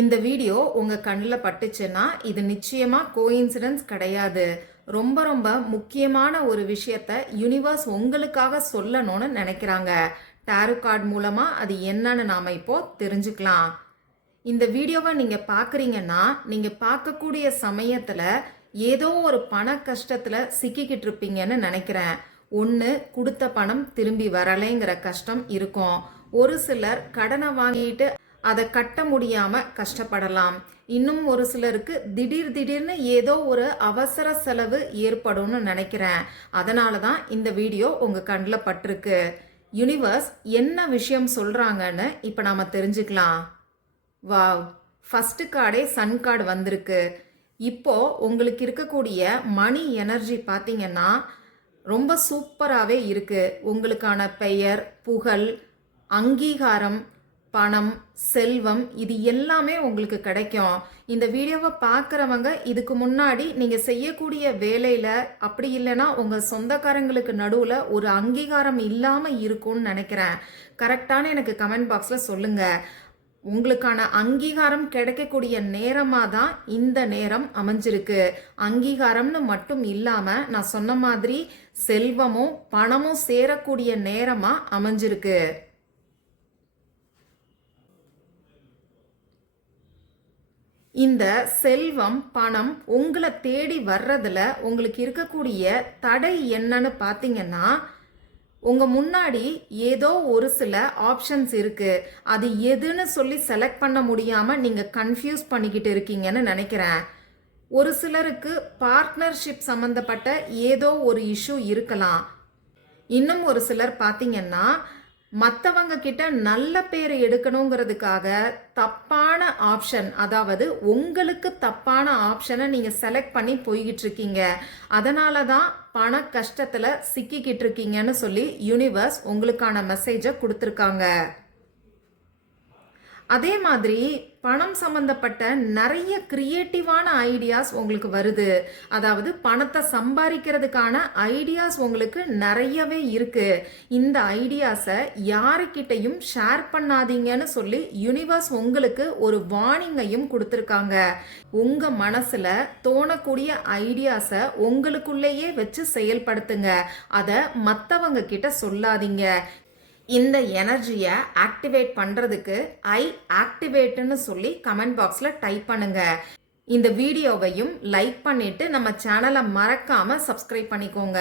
இந்த வீடியோ உங்க கண்ணில் பட்டுச்சுன்னா இது நிச்சயமா கோஇன்சிடென்ஸ் கிடையாது. ரொம்ப ரொம்ப முக்கியமான ஒரு விஷயத்த யூனிவர்ஸ் உங்களுக்காக சொல்லணும்னு நினைக்கிறாங்க. டாரோ கார்டு மூலமா அது என்னன்னு நாம இப்போ தெரிஞ்சுக்கலாம். இந்த வீடியோவை நீங்க பாக்குறீங்கன்னா நீங்க பார்க்கக்கூடிய சமயத்துல ஏதோ ஒரு பண கஷ்டத்துல சிக்கிக்கிட்டு இருப்பீங்கன்னு நினைக்கிறேன். ஒன்று கொடுத்த பணம் திரும்பி வரலைங்கிற கஷ்டம் இருக்கும். ஒரு சிலர் கடனை வாங்கிட்டு அதை கட்ட முடியாம கஷ்டப்படலாம். இன்னும் ஒரு சிலருக்கு திடீர்னு ஏதோ ஒரு அவசர செலவு ஏற்படும்னு நினைக்கிறேன். அதனால தான் இந்த வீடியோ உங்க கண்ணில் பட்டிருக்கு. யூனிவர்ஸ் என்ன விஷயம் சொல்றாங்கன்னு இப்ப நாம தெரிஞ்சுக்கலாம். வாவ், ஃபர்ஸ்ட் கார்டே சன் கார்டு வந்திருக்கு. இப்போ உங்களுக்கு இருக்கக்கூடிய மணி எனர்ஜி பார்த்தீங்கன்னா ரொம்ப சூப்பராகவே இருக்கு. உங்களுக்கான பெயர், புகழ், அங்கீகாரம், பணம், செல்வம் இது எல்லாமே உங்களுக்கு கிடைக்கும். இந்த வீடியோவை பார்க்குறவங்க இதுக்கு முன்னாடி நீங்கள் செய்யக்கூடிய வேலையில் அப்படி இல்லைன்னா உங்கள் சொந்தக்காரங்களுக்கு நடுவில் ஒரு அங்கீகாரம் இல்லாமல் இருக்கும்னு நினைக்கிறேன். கரெக்டான எனக்கு கமெண்ட் பாக்ஸில் சொல்லுங்கள். உங்களுக்கான அங்கீகாரம் கிடைக்கக்கூடிய நேரமாக தான் இந்த நேரம் அமைஞ்சிருக்கு. அங்கீகாரம்னு மட்டும் இல்லாமல் நான் சொன்ன மாதிரி செல்வமும் பணமும் சேரக்கூடிய நேரமாக அமைஞ்சிருக்கு. இந்த செல்வம், பணம் உங்களை தேடி வர்றதுல உங்களுக்கு இருக்கக்கூடிய தடை என்னன்னு பார்த்தீங்கன்னா, உங்க முன்னாடி ஏதோ ஒரு சில ஆப்ஷன்ஸ் இருக்கு. அது எதுன்னு சொல்லி செலக்ட் பண்ண முடியாம நீங்க கன்ஃபியூஸ் பண்ணிக்கிட்டு இருக்கீங்கன்னு நினைக்கிறேன். ஒரு சிலருக்கு பார்ட்னர்ஷிப் சம்பந்தப்பட்ட ஏதோ ஒரு இஷ்யூ இருக்கலாம். இன்னும் ஒரு சிலர் பார்த்தீங்கன்னா மற்றவங்க கிட்ட நல்ல பேரை எடுக்கணுங்கிறதுக்காக தப்பான ஆப்ஷன், அதாவது உங்களுக்கு தப்பான ஆப்ஷனை நீங்க செலக்ட் பண்ணி போய்கிட்டு இருக்கீங்க. அதனால தான் பண கஷ்டத்துல சிக்கிக்கிட்டு இருக்கீங்கன்னு சொல்லி யூனிவர்ஸ் உங்களுக்கான மெசேஜை கொடுத்துருக்காங்க. அதே மாதிரி பணம் சம்பந்தப்பட்ட நிறைய கிரியேட்டிவான ஐடியாஸ் உங்களுக்கு வருது. அதாவது பணத்தை சம்பாதிக்கிறதுக்கான ஐடியாஸ் உங்களுக்கு நிறையவே இருக்கு. இந்த ஐடியாஸை யாருக்கிட்டையும் ஷேர் பண்ணாதீங்கன்னு சொல்லி யூனிவர்ஸ் உங்களுக்கு ஒரு வார்னிங்கையும் கொடுத்துருக்காங்க. உங்க மனசுல தோணக்கூடிய ஐடியாஸை உங்களுக்குள்ளேயே வச்சு செயல்படுத்துங்க. அதை மற்றவங்க கிட்ட சொல்லாதீங்க. இந்த எனர்ஜியை ஆக்டிவேட் பண்ணுறதுக்கு ஐ ஆக்டிவேட்னு சொல்லி கமெண்ட் பாக்ஸில் டைப் பண்ணுங்க. இந்த வீடியோவையும் லைக் பண்ணிட்டு நம்ம சேனலை மறக்காம சப்ஸ்கிரைப் பண்ணிக்கோங்க.